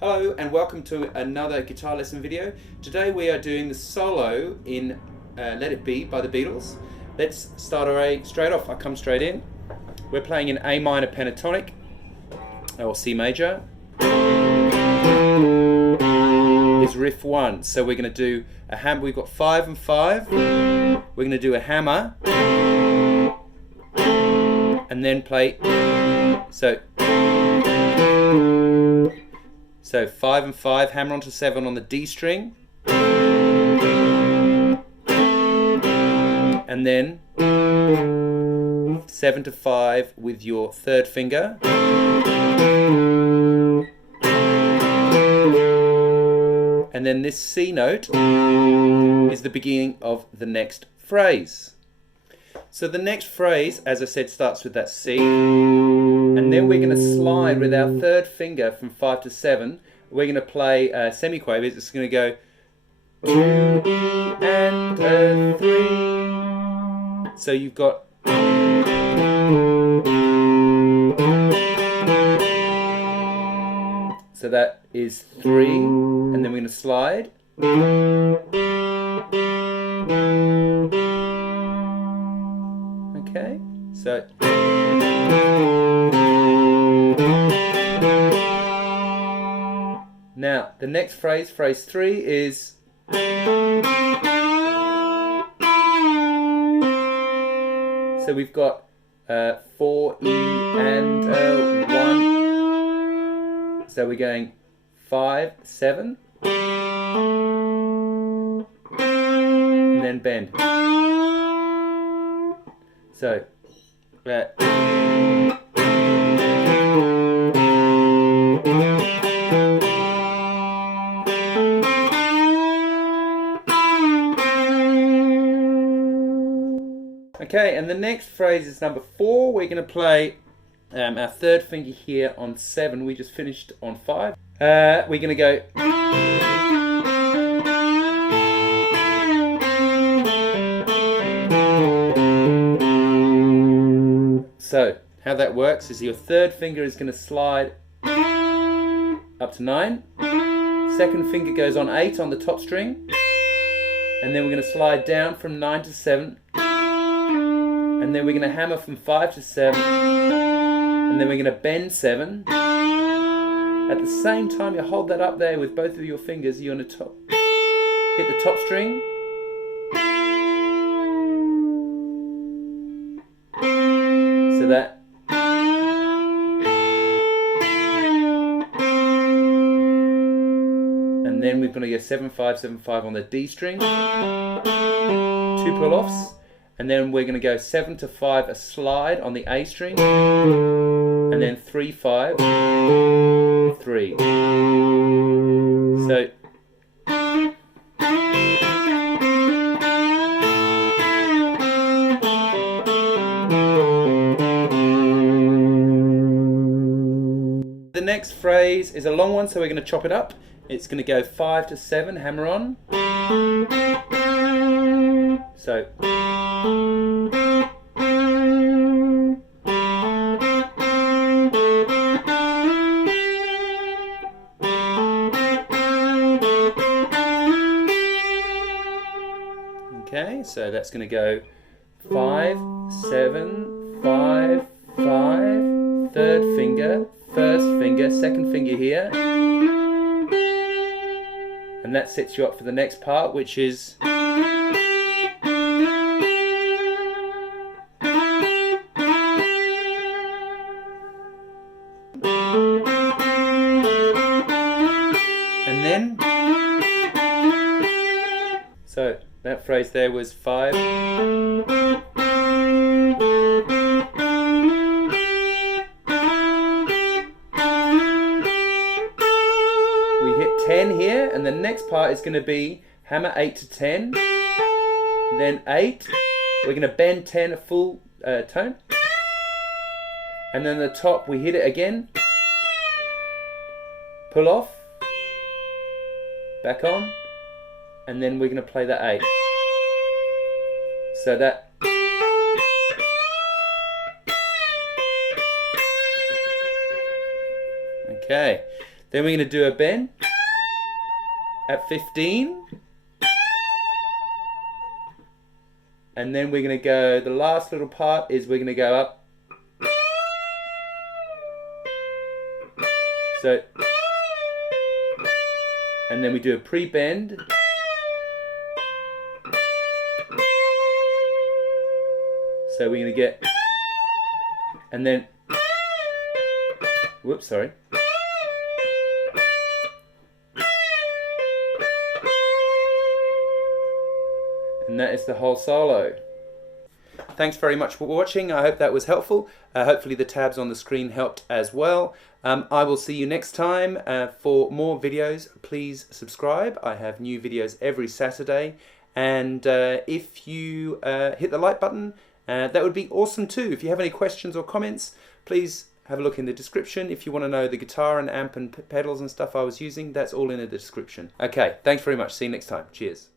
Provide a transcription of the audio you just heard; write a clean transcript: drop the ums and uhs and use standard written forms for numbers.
Hello and welcome to another guitar lesson video. Today we are doing the solo in Let It Be by the Beatles. Let's start our A straight off. I come straight in. We're playing in A minor pentatonic or C major. Is riff 1. So we're going to do a hammer. We've got 5 and 5. We're going to do a hammer and then play. So 5 and 5, hammer onto 7 on the D string, and then 7 to 5 with your third finger, and then this C note is the beginning of the next phrase. So the next phrase, as I said, starts with that C, and then we're going to slide with our third finger from 5 to 7. We're going to play semiquavers. It's going to go 2 and a 3. So you've got so that is 3, and then we're going to slide. Okay, so now the next phrase, phrase 3, is so we've got 4 E and 1. So we're going 5, 7, and then bend. So okay, and the next phrase is number 4. We're going to play our third finger here on 7. We just finished on 5. We're going to go. So how that works is your third finger is going to slide up to 9. Second finger goes on 8 on the top string. And then we're going to slide down from 9 to 7. And then we're going to hammer from 5 to 7. And then we're going to bend 7. At the same time you hold that up there with both of your fingers, you're going to hit the top string. So that. And then we're going to go 7 5 7 5 on the D string. 2 pull-offs. And then we're going to go 7 to 5 a slide on the A string. And then 3 5 3. So the next phrase is a long one, so we're going to chop it up. It's going to go 5 to 7, hammer on. So okay, so that's going to go 5 7 5 5, third finger, first finger, second finger here, and that sets you up for the next part, which is and then so that phrase there was 5. We hit 10 here, and the next part is going to be hammer 8 to 10, then 8. We're going to bend 10 a full tone, and then the top we hit it again, pull off, back on, and then we're going to play the 8. So that okay. Then we're going to do a bend at 15. And then we're going to go, the last little part is we're going to go up. So, and then we do a pre-bend. So we're going to get, and then, whoops, sorry. And that is the whole solo. Thanks very much for watching. I hope that was helpful. Hopefully the tabs on the screen helped as well. I will see you next time. For more videos, please subscribe. I have new videos every Saturday. And if you hit the like button, that would be awesome too. If you have any questions or comments, please have a look in the description. If you want to know the guitar and amp and pedals and stuff I was using, that's all in the description. Okay, thanks very much. See you next time. Cheers.